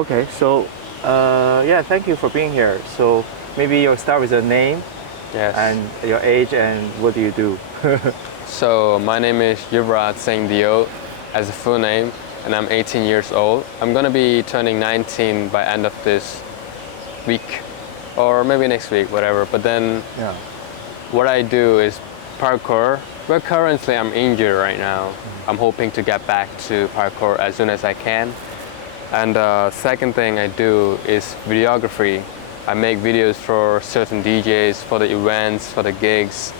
Okay, so yeah, thank you for being here. So maybe you'll start with your name Yes. and your age and what do you do? So my name is Yuvraj Sigh as a full name, and I'm 18 years old. I'm gonna be turning 19 by end of this week, or maybe next week, whatever. But then Yeah. what I do is parkour. But currently I'm injured right now. I'm hoping to get back to parkour as soon as I can. And second thing I do is videography. I make videos for certain DJs, for the events, for the gigs.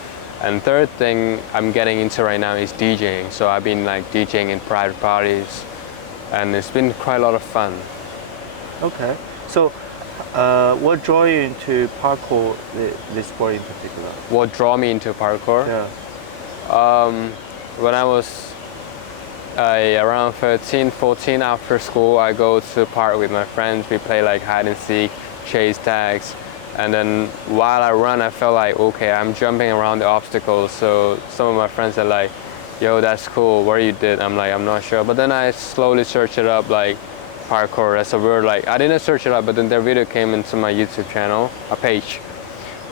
And third thing I'm getting into right now is DJing. So I've been like DJing in private parties, and it's been quite a lot of fun. Okay. So what drew you into parkour, this sport in particular? What drew me into parkour? Yeah. When I was around 13, 14 after school, I go to the park with my friends. We play like hide and seek, chase tags. And then while I run, I felt like, okay, I'm jumping around the obstacles. So some of my friends are like, yo, that's cool, what you did? I'm like, I'm not sure. But then I slowly searched it up, like parkour, that's a word. Like, I didn't search it up, but then their video came into my YouTube channel, a page.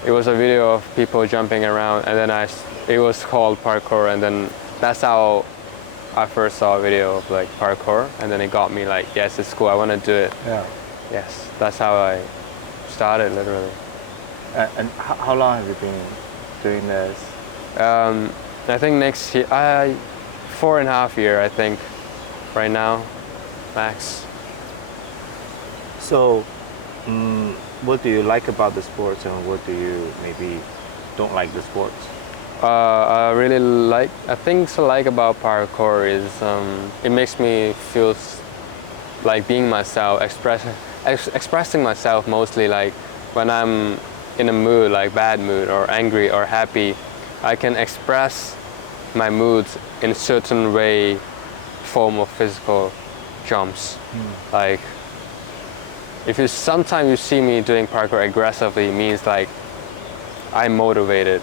It was a video of people jumping around, and then it was called parkour, and then that's how I first saw a video of like parkour, and then it got me like, yes, it's cool, I want to do it. Yeah. Yes, that's how I started, literally. And how long have you been doing this? I think next year, 4.5 years, I think, right now, max. So, what do you like about the sports, and what do you maybe don't like the sports? I really like, I think I like about parkour is it makes me feel like being myself, expressing myself mostly. Like when I'm in a mood, like bad mood or angry or happy, I can express my moods in a certain way, form of physical jumps. Like if sometimes you see me doing parkour aggressively, it means like I'm motivated.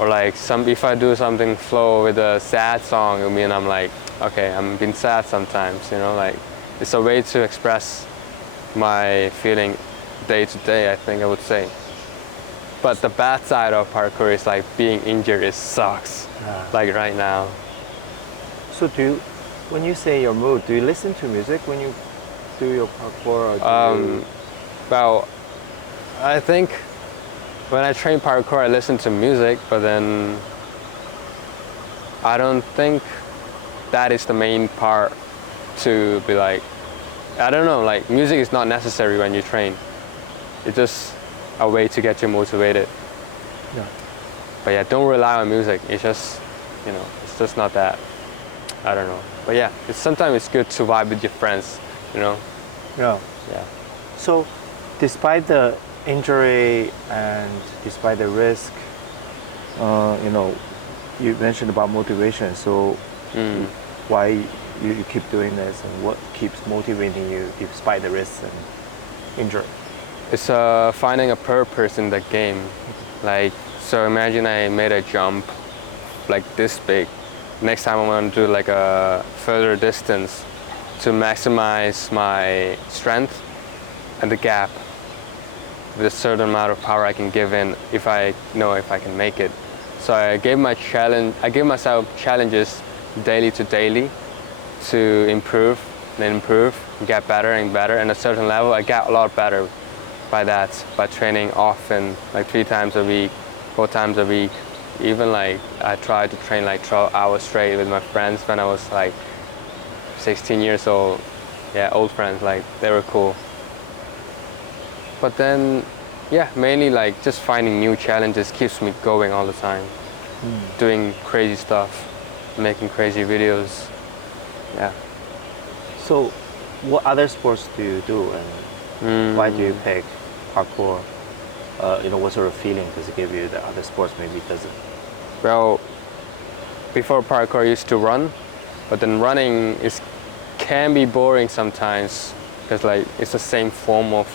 Or like if I do something flow with a sad song, it mean I'm like, okay, I'm being sad sometimes, you know, like it's a way to express my feeling day to day, I think I would say. But the bad side of parkour is like being injured, it sucks, like right now. So when you say your mood, do you listen to music when you do your parkour? Or Well, I think when I train parkour, I listen to music, but then I don't think that is the main part to be like, I don't know, like music is not necessary when you train. It's just a way to get you motivated. Yeah. But yeah, don't rely on music. It's just, you know, it's just not that, I don't know. But yeah, sometimes it's good to vibe with your friends, you know? Yeah. Yeah. So, despite the injury and despite the risk, you know, you mentioned about motivation. So, why you keep doing this, and what keeps motivating you despite the risks and injury? It's finding a purpose in the game. Like, so imagine I made a jump like this big. Next time I want to do like a further distance to maximize my strength and the gap with a certain amount of power I can give in if I know if I can make it. So I gave myself challenges daily to improve and improve, get better and better. And at a certain level, I got a lot better by that, by training often, like 3 times a week, 4 times a week. Even like I tried to train like 12 hours straight with my friends when I was like 16 years old. Yeah, old friends, like they were cool. But then, yeah, mainly like just finding new challenges keeps me going all the time. Doing crazy stuff, making crazy videos. Yeah. So, what other sports do you do, and why do you pick parkour? You know, what sort of feeling does it give you that other sports maybe doesn't? Well, before parkour I used to run, but then running can be boring sometimes because like it's the same form of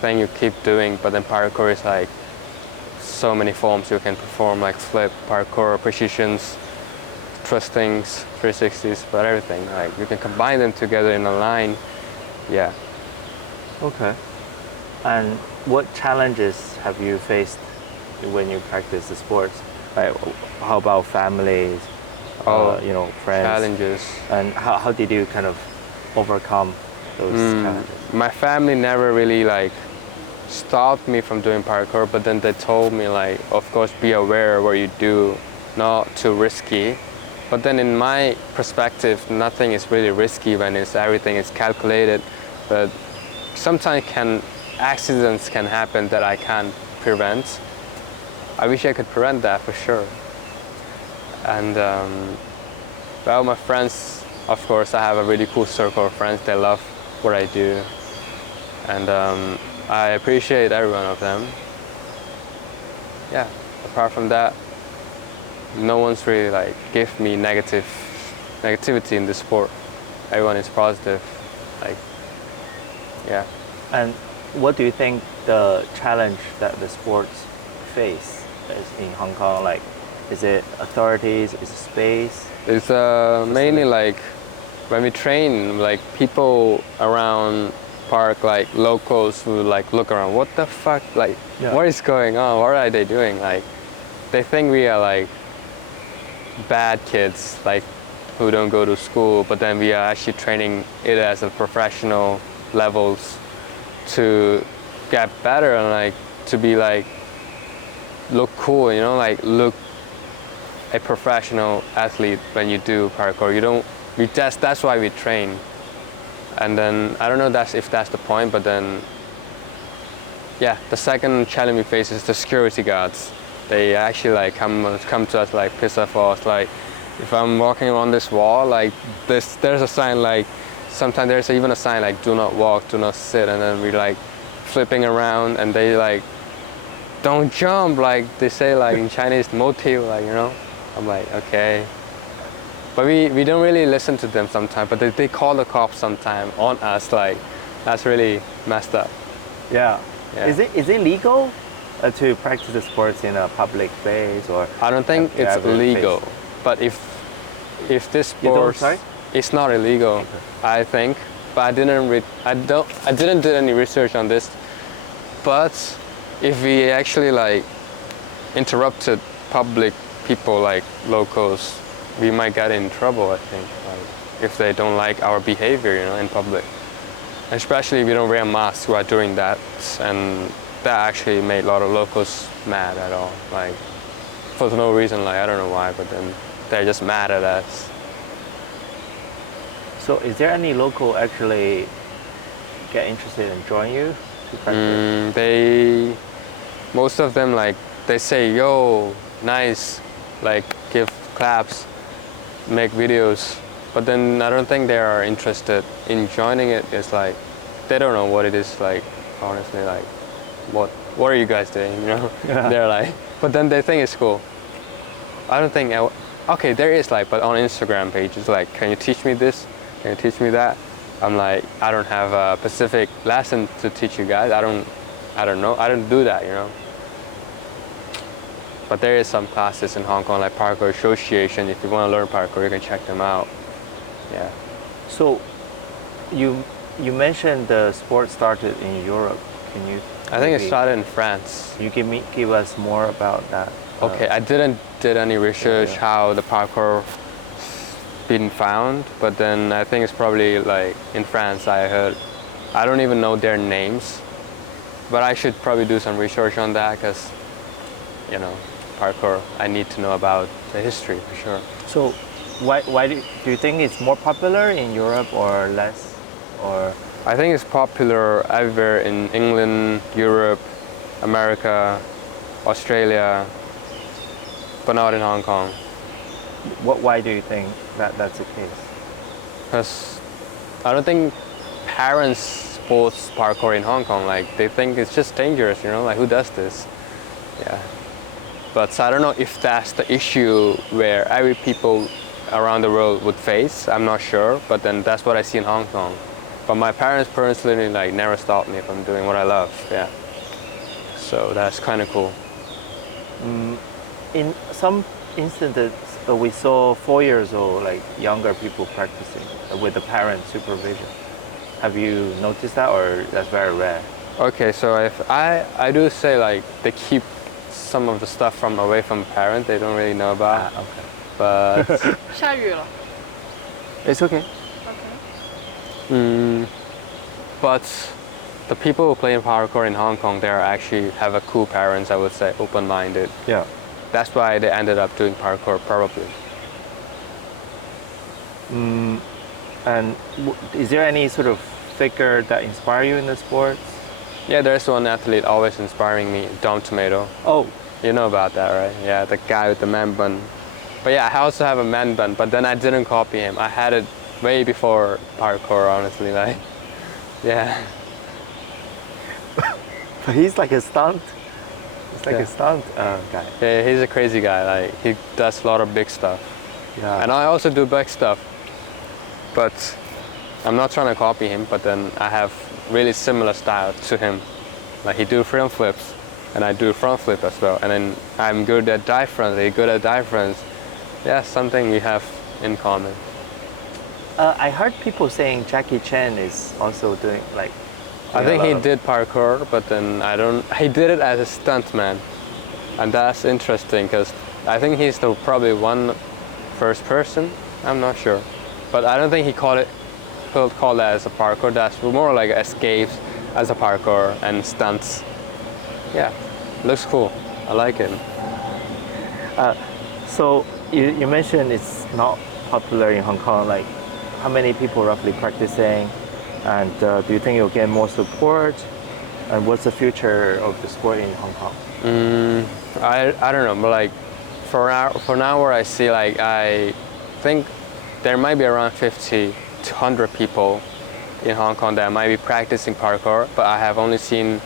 thing you keep doing, but then parkour is like so many forms you can perform, like flip, parkour, precisions, thrustings, 360s, but everything. Like you can combine them together in a line. Yeah. Okay. And what challenges have you faced when you practice the sports? Like, how about families, friends? Challenges. And how did you kind of overcome those challenges? My family never really like stopped me from doing parkour, but then they told me like, of course, be aware what you do, not too risky. But then in my perspective, nothing is really risky when everything is calculated. But sometimes accidents can happen that I can't prevent. I wish I could prevent that for sure. And well, my friends, of course, I have a really cool circle of friends. They love what I do, and I appreciate every one of them. Yeah. Apart from that, no one's really like give me negativity in the sport. Everyone is positive. Like, yeah. And what do you think the challenge that the sports face is in Hong Kong? Like, is it authorities? Is it space? It's mainly like when we train, like people around park, like locals who like look around, what the fuck, like what is going on? What are they doing? Like, they think we are like bad kids, like who don't go to school, but then we are actually training it as a professional levels to get better and like to be like look cool, like look a professional athlete when you do parkour. That's why we train. And then I don't know if that's the point, but then yeah, the second challenge we face is the security guards. They actually like come to us, like piss us off. Like if I'm walking on this wall, like there's a sign, like sometimes there's even a sign like do not walk, do not sit, and then we like flipping around and they like don't jump, like they say like in Chinese, motive, like I'm like, okay. But we don't really listen to them sometimes, but they call the cops sometimes on us, like that's really messed up. Yeah. Is it legal to practice the sports in a public place, or? I don't think it's illegal, but if this sport, it's not illegal, okay. I think. But I didn't do any research on this. But if we actually like interrupted public people, like locals, we might get in trouble, I think, like, if they don't like our behavior, in public. Especially if we don't wear masks while doing that, and that actually made a lot of locals mad at all, like for no reason, like I don't know why, but then they're just mad at us. So is there any local actually get interested in join you to practice? Most of them, like they say, yo, nice, like give claps, make videos, but then I don't think they are interested in joining it. It's like they don't know what it is, like honestly, like what are you guys doing, Yeah. They're like, but then they think it's cool. I don't think okay, there is like, but on Instagram pages, like, can you teach me this, can you teach me that? I'm like, I don't have a specific lesson to teach you guys. I don't know, I don't do that, But there is some classes in Hong Kong, like Parkour Association. If you want to learn parkour, you can check them out. Yeah. So, you mentioned the sport started in Europe. Can you? I think it started in France. You give us more about that. Okay, I didn't did any research how the parkour been found, but then I think it's probably like in France. I heard. I don't even know their names, but I should probably do some research on that because, parkour, I need to know about the history for sure. So why do you think it's more popular in Europe or less? Or I think it's popular everywhere in England, Europe, America, Australia, but not in Hong Kong. Why do you think that's the case? Because I don't think parents sports parkour in Hong Kong, like they think it's just dangerous, like who does this? Yeah. But I don't know if that's the issue where every people around the world would face. I'm not sure, but then that's what I see in Hong Kong. But my parents personally like never stopped me from doing what I love. Yeah. So that's kind of cool. In some instances, we saw 4 years old, like younger people practicing with the parent supervision. Have you noticed that, or that's very rare? Okay, so if I do say like they keep some of the stuff from away from parents they don't really know about, Okay. but 下雨了。 It's okay. OK。 but the people who play in parkour in Hong Kong, they are actually have a cool parents, I would say, open-minded. Yeah. That's why they ended up doing parkour probably. And is there any sort of figure that inspire you in the sports? Yeah, there's one athlete always inspiring me, Dom Tomato. Oh, You know about that, right? Yeah, the guy with the man bun. But yeah, I also have a man bun, but then I didn't copy him. I had it way before parkour, honestly. Like, yeah. but he's like a stunt. He's like Yeah. a stunt guy. Yeah, he's a crazy guy. Like, he does a lot of big stuff. Yeah. And I also do big stuff. But I'm not trying to copy him, but then I have really similar style to him. Like, he do front flips, and I do front flip as well. And then I'm good at dive fronts, he's good at dive fronts. Yeah, something we have in common. I heard people saying Jackie Chan is also doing like. I think he did parkour, but then he did it as a stuntman. And that's interesting, because I think he's the probably one first person, I'm not sure. But I don't think he'll call that as a parkour. That's more like escapes as a parkour and stunts. Yeah, looks cool. I like it. So you mentioned it's not popular in Hong Kong. Like, how many people roughly practicing? And do you think you'll get more support? And what's the future of the sport in Hong Kong? I don't know, but like for now where I see, like, I think there might be around 50 to 100 people in Hong Kong that might be practicing parkour, but I have only seen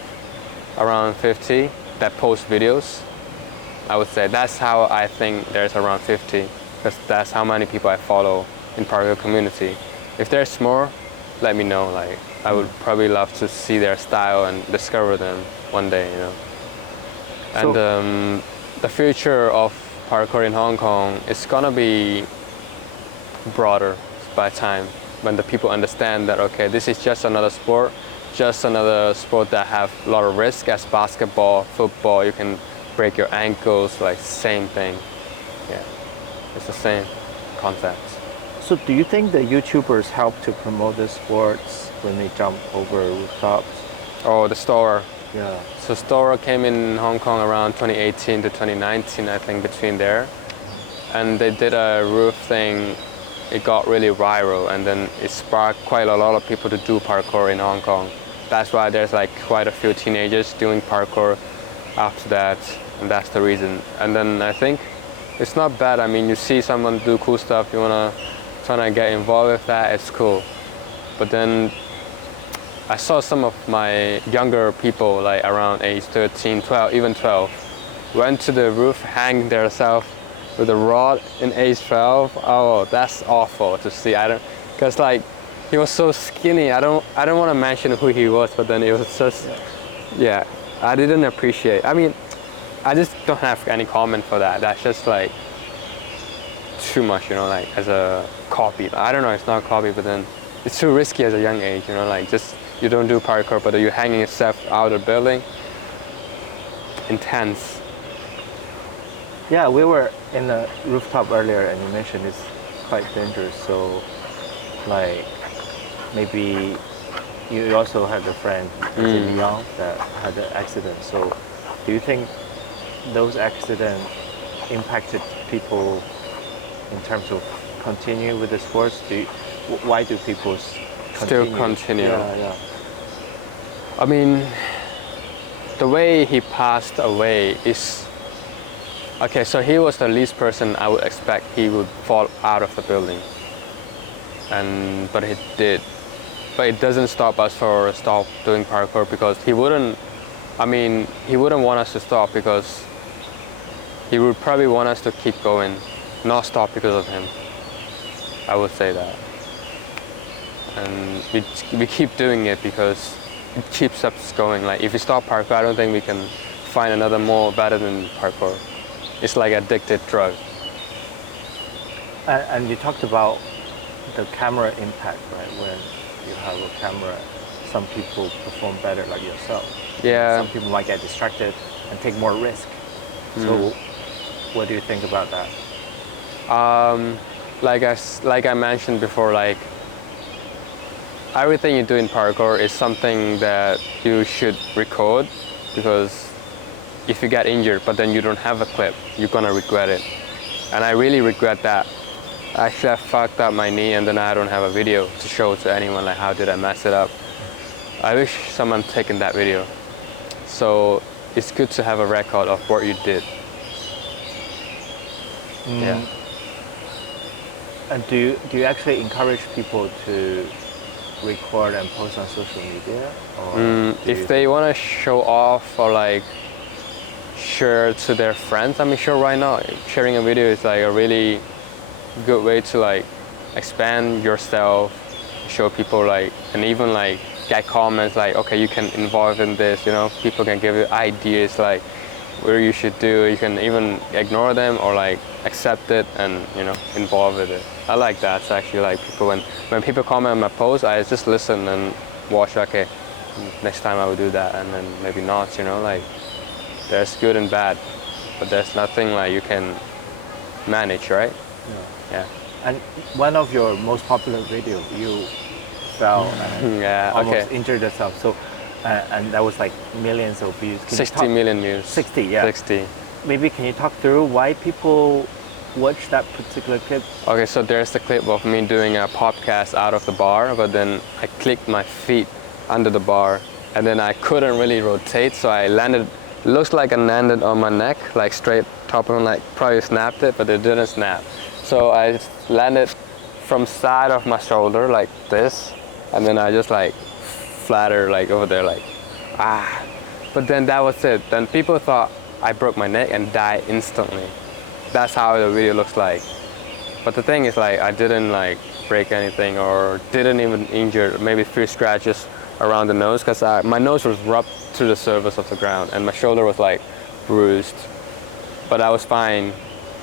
around 50 that post videos. I would say that's how I think there's around 50, because that's how many people I follow in parkour community. If there's more, let me know. Like, I would probably love to see their style and discover them one day, you know. And the future of parkour in Hong Kong is gonna be broader by time, when the people understand that, okay, this is just another sport that have a lot of risk as basketball, football. You can break your ankles, like same thing. Yeah, it's the same concept. So do you think the YouTubers help to promote the sports when they jump over rooftops? Oh, the store. Yeah. So Store came in Hong Kong around 2018 to 2019, I think, between there. And they did a roof thing. It got really viral, and then it sparked quite a lot of people to do parkour in Hong Kong. That's why there's like quite a few teenagers doing parkour after that, and that's the reason. And then I think it's not bad. I mean, you see someone do cool stuff, you wanna try to get involved with that, it's cool. But then I saw some of my younger people, like around age 13, 12, even 12, went to the roof, hang themselves with a rod in age 12. Oh, that's awful to see. Because like, he was so skinny. I don't want to mention who he was, but then it was just, yeah, I didn't appreciate. I mean, I just don't have any comment for that. That's just like too much, you know, like as a copy. I don't know, it's not a copy, but then it's too risky as a young age, you know, like just, you don't do parkour, but you're hanging yourself out of the building. Intense. Yeah, we were in the rooftop earlier, and you mentioned it's quite dangerous. So, like, maybe you also had a friend in Young that had an accident. So, do you think those accidents impacted people in terms of continue with the sports? Why do people Still continue? Yeah. I mean, the way he passed away is, okay, so he was the least person I would expect he would fall out of the building. But he did. But it doesn't stop us for stop doing parkour, because he wouldn't want us to stop, because he would probably want us to keep going, not stop because of him. I would say that. And we keep doing it because it keeps us going. Like, if we stop parkour, I don't think we can find another more better than parkour. It's like addicted drug. And you talked about the camera impact, right? When you have a camera, some people perform better like yourself. Yeah. Some people might get distracted and take more risk. So what do you think about that? Like I mentioned before, like everything you do in parkour is something that you should record, because if you get injured but then you don't have a clip, you're gonna regret it. And I really regret that. Actually, I fucked up my knee and then I don't have a video to show to anyone, like how did I mess it up. I wish someone taken that video. So it's good to have a record of what you did. Yeah. And do you actually encourage people to record and post on social media? Or If they want to show off or like share to their friends, I mean, sure, why not? Sharing a video is like a really good way to like expand yourself, show people like, and even like get comments like, okay, you can involve in this, you know, people can give you ideas like where you should do. You can even ignore them or like accept it and, you know, involve with it. I like that. It's actually like people, when people comment on my post, I just listen and watch, okay, next time I will do that, and then maybe not, you know, like there's good and bad, but there's nothing like you can manage, right? Yeah. And one of your most popular video, you fell and Yeah, almost okay. injured yourself. So, and that was like millions of views. Can you 60 talk- million views. 60, yeah. 60. Maybe can you talk through why people watch that particular clip? Okay, so there's the clip of me doing a podcast out of the bar, but then I clicked my feet under the bar and then I couldn't really rotate, so I landed, looks like I landed on my neck, like straight top of, like probably snapped it, but it didn't snap. So I landed from side of my shoulder like this, and then I just like flatter like over there like, ah. But then that was it. Then people thought I broke my neck and died instantly. That's how the video looks like. But the thing is like I didn't like break anything or didn't even injure, maybe 3 scratches around the nose, because my nose was rubbed to the surface of the ground and my shoulder was like bruised. But I was fine.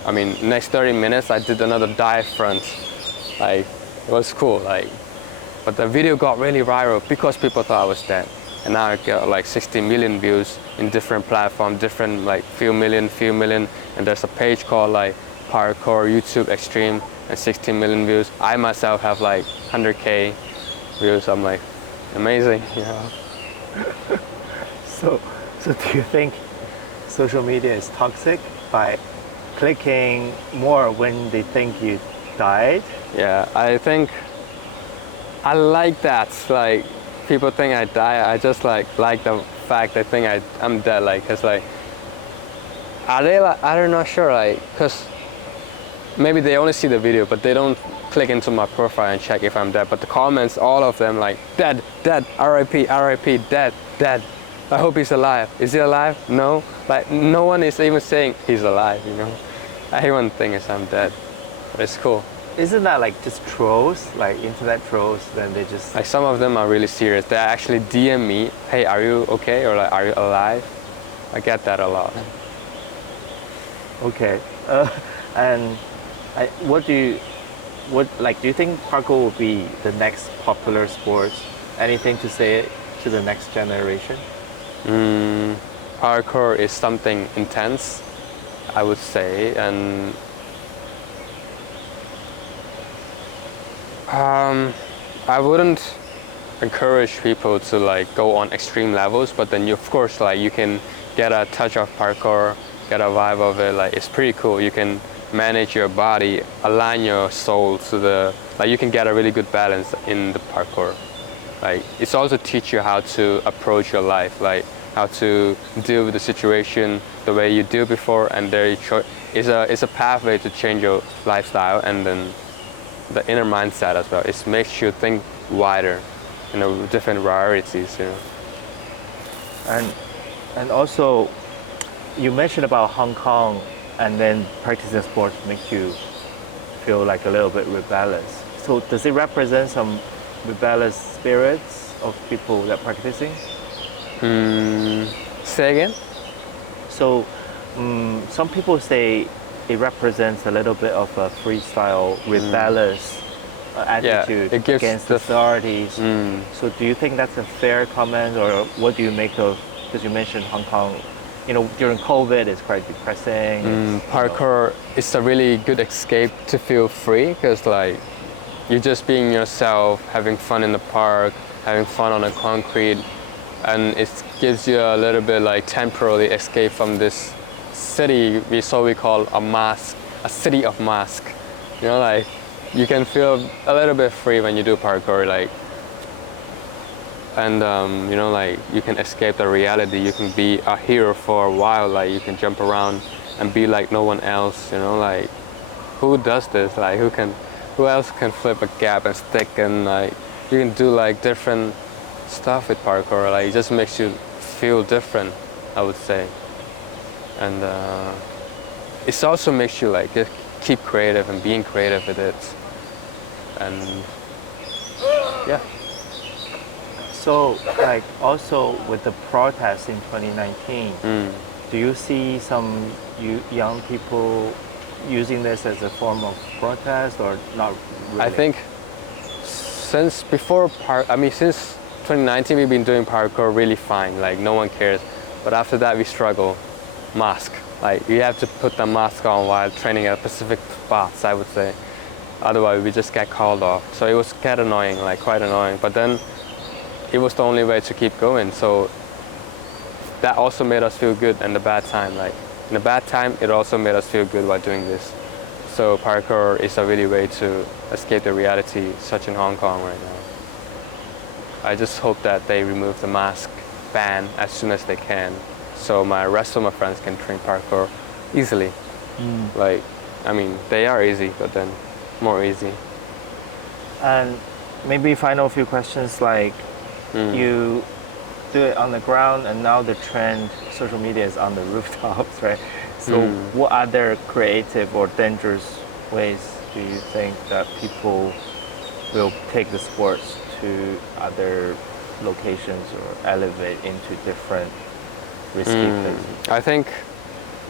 I mean, next 30 minutes I did another dive front. Like, it was cool. Like, but the video got really viral because people thought I was dead. And now I got like 60 million views in different platforms, different like few million. And there's a page called like Parkour YouTube Extreme and 60 million views. I myself have like 100K views. I'm like, amazing, you know. So do you think social media is toxic by clicking more when they think you died? Yeah, I think I like that. Like, people think I die. I just like the fact they think I'm dead. Like, cause like, are they like, I'm not sure. Like, cause maybe they only see the video, but they don't click into my profile and check if I'm dead. But the comments, all of them like, dead, R.I.P., R.I.P., dead. I hope he's alive. Is he alive? No. Like, no one is even saying he's alive, you know. Everyone thinks I'm dead. But it's cool. Isn't that like just trolls, like internet trolls? Then they just Like, some of them are really serious. They actually DM me, hey, are you okay? Or like, are you alive? I get that a lot. okay. And do you think parkour will be the next popular sport? Anything to say to the next generation? Parkour is something intense, I would say, and I wouldn't encourage people to like go on extreme levels, but then you, of course, like you can get a touch of parkour, get a vibe of it. Like, it's pretty cool. You can manage your body, align your soul to the, like, you can get a really good balance in the parkour. Like, it's also teach you how to approach your life, like how to deal with the situation the way you did before, and there is a pathway to change your lifestyle, and then the inner mindset as well. It makes you think wider, you know, different varieties, you know. And also, you mentioned about Hong Kong, and then practicing sports makes you feel like a little bit rebellious. So does it represent some rebellious spirits of people that are practicing? Say again? So some people say it represents a little bit of a freestyle, rebellious attitude it gives against the authorities. So do you think that's a fair comment, or what do you make of, because you mentioned Hong Kong, during COVID it's quite depressing. Parkour is a really good escape to feel free, because like you're just being yourself, having fun in the park, having fun on the concrete, and it gives you a little bit like temporarily escape from this city we call a city of mask. Like you can feel a little bit free when you do parkour, like, and like you can escape the reality. You can be a hero for a while, like you can jump around and be like no one else. Like who does this? Like who else can flip a gap and stick, and like you can do like different stuff with parkour. Like it just makes you feel different, I would say. And it also makes you like just keep creative and being creative with it. And Yeah. So, like, also with the protests in 2019, do you see some young people using this as a form of protest, or not really? I think since 2019 we've been doing parkour really fine, like no one cares. But after that we struggle. Mask, like you have to put the mask on while training at specific spots, I would say. Otherwise we just get called off. So it was quite annoying. But then it was the only way to keep going. So that also made us feel good in the bad time. Like in the bad time, it also made us feel good while doing this. So parkour is a really way to escape the reality, such in Hong Kong right now. I just hope that they remove the mask ban as soon as they can, so rest of my friends can train parkour easily. Like, they are easy, but then more easy. And maybe final few questions, like you do it on the ground, and now the trend, social media, is on the rooftops, right? So what other creative or dangerous ways do you think that people will take the sports to other locations or elevate into different risky places? I think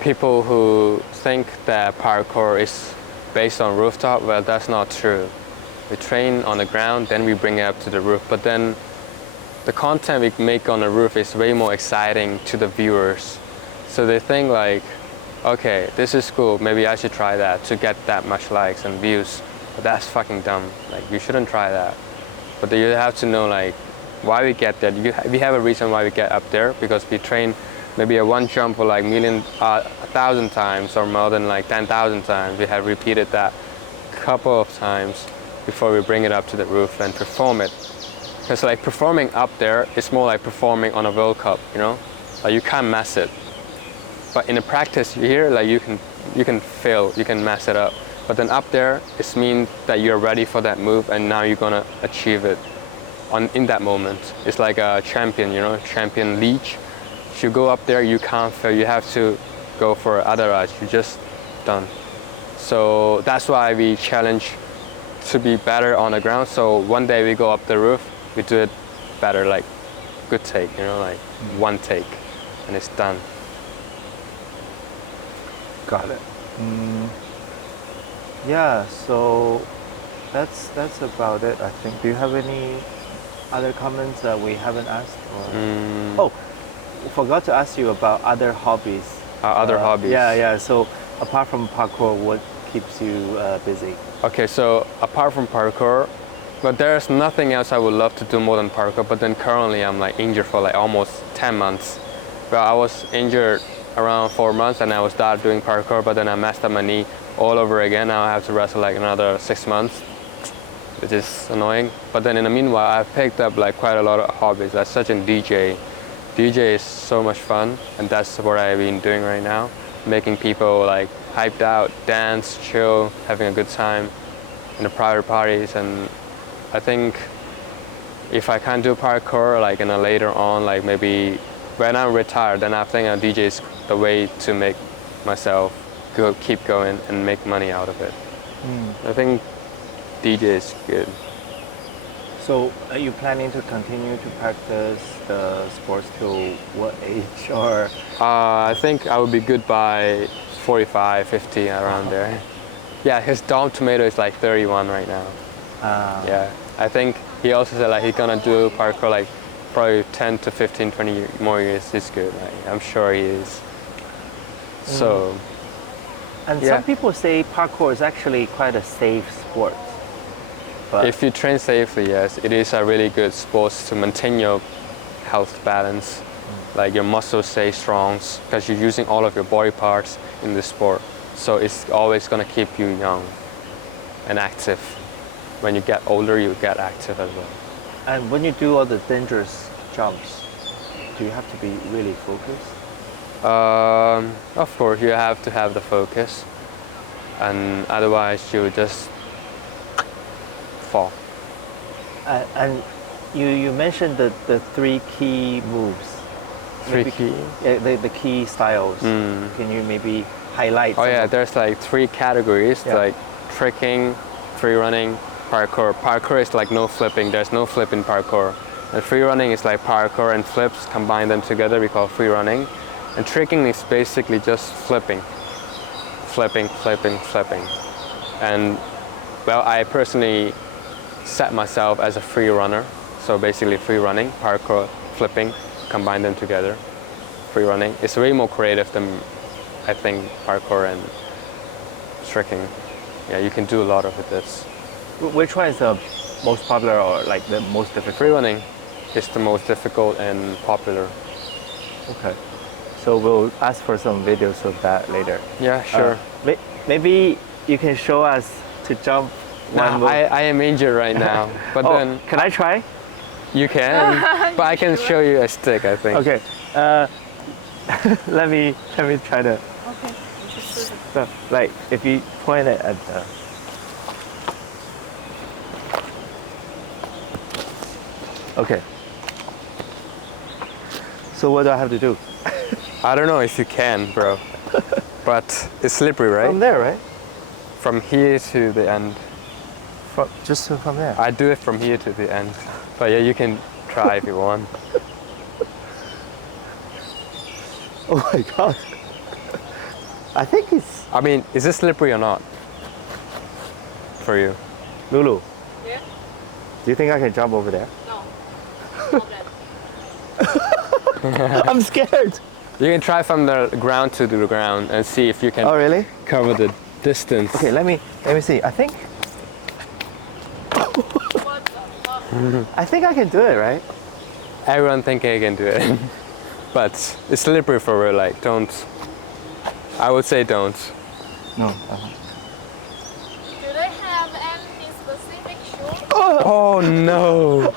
people who think that parkour is based on rooftop, well, that's not true. We train on the ground, then we bring it up to the roof, but then the content we make on the roof is way more exciting to the viewers. So they think like, okay, this is cool, maybe I should try that to get that much likes and views. But that's fucking dumb. Like, you shouldn't try that. But you have to know like why we get there. We have a reason why we get up there, because we train maybe a one jump for like 1,000 times or more than like 10,000 times. We have repeated that a couple of times before we bring it up to the roof and perform it. Because like performing up there is more like performing on a World Cup, Like you can't mess it. But in the practice here, like you can fail, you can mess it up. But then up there, it means that you're ready for that move, and now you're gonna achieve it in that moment. It's like a champion, champion league. If you go up there, you can't fail. You have to go for it, otherwise you're just done. So that's why we challenge to be better on the ground. So one day we go up the roof, we do it better, like good take, like one take, and it's done. Got it. Yeah, so that's about it, I think. Do you have any other comments that we haven't asked? Oh, forgot to ask you about other hobbies. Other hobbies? Yeah. So apart from parkour, what keeps you busy? Okay, so apart from parkour, but there's nothing else I would love to do more than parkour. But then currently I'm like injured for like almost 10 months. But I was injured around 4 months, and I was started doing parkour, but then I messed up my knee all over again. Now I have to wrestle like another 6 months, which is annoying. But then in the meanwhile, I've picked up like quite a lot of hobbies, like such in DJ. DJ is so much fun, and that's what I've been doing right now, making people like hyped out, dance, chill, having a good time in the private parties. And I think if I can't do parkour like in a later on, like maybe when I'm retired, then I think a DJ is the way to make myself keep going and make money out of it. I think DJ is good. So are you planning to continue to practice the sports till what age? Or I think I would be good by 45, 50, around there. Yeah, his Dom Tomato is like 31 right now. Yeah, I think he also said like he's gonna do parkour like probably 10 to 15, 20 more years. He's good. Like, I'm sure he is. So, And yeah. some people say parkour is actually quite a safe sport. But if you train safely, yes, it is a really good sport to maintain your health balance. Like your muscles stay strong because you're using all of your body parts in the sport. So it's always gonna keep you young and active. When you get older, you get active as well. and when you do all the dangerous jumps, do you have to be really focused? Of course, you have to have the focus, and otherwise you just fall. And you mentioned the three key moves. Three key? The key styles. Can you maybe highlight? Oh some yeah, of- there's like three categories, Yeah. like tricking, free running, parkour. Parkour is like no flipping. There's no flip in parkour. And free running is like parkour and flips. Combine them together, we call free running. And tricking is basically just flipping. Flipping, flipping, flipping. And well, I personally set myself as a free runner. So basically free running, parkour, flipping, combine them together. Free running. It's way more creative than I think parkour and tricking. Yeah, you can do a lot of this. Which one is the most popular or like the most difficult? Free running is the most difficult and popular. Okay. So we'll ask for some videos of that later. Yeah, sure. Maybe you can show us to jump one Nah, move. I am injured right now, but Oh, then can I try? you can. But I can show you a stick, I think. Okay. Let me try to. Okay. So, like if you point it at the. Okay. So what do I have to do? I don't know if you can, bro. But it's slippery, right? From there, right? From here to the end. Just from there. I do it from here to the end. But yeah, you can try if you want. Oh my god. I think it's I mean, is it slippery or not? For you? Lulu. Yeah? Do you think I can jump over there? No. Not that. I'm scared. You can try from the ground to the ground and see if you can Oh really? cover the distance. Okay, let me see. I think What the fuck? I can do it, right? Everyone think I can do it. But it's slippery for real, like don't. I would say don't. No. Do they have any specific shoe? Oh no!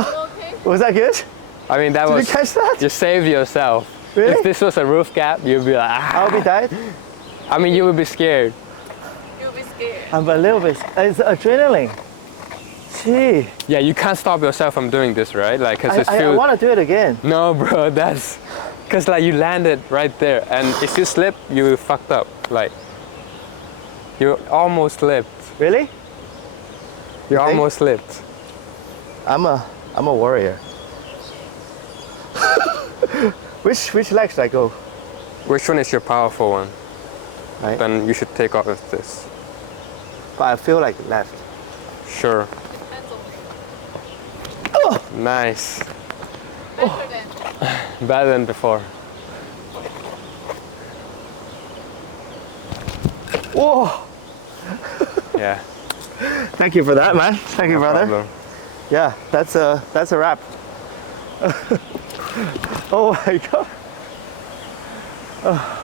Are you okay? Was that good? I mean that Did was you catch that? you saved yourself. Really? If this was a roof gap, you'd be like, ah. I'll be dead. I mean you would be scared. You'll be scared. I'm a little bit. It's adrenaline. Gee, Yeah, you can't stop yourself from doing this, right? Like, cause it's I feel. want to do it again. No, bro, that's because like you landed right there, and if you slip, you fucked up. Like, you almost slipped. Really? You think? almost slipped. I'm a warrior. Which leg should I go? Which one is your powerful one? Right. Then you should take off with this. But I feel like left. Sure. Depends on me. Nice. Better than. Better than before. Whoa! Yeah. Thank you for that, man. Thank you, No brother. problem. Yeah, that's a wrap. Oh my god.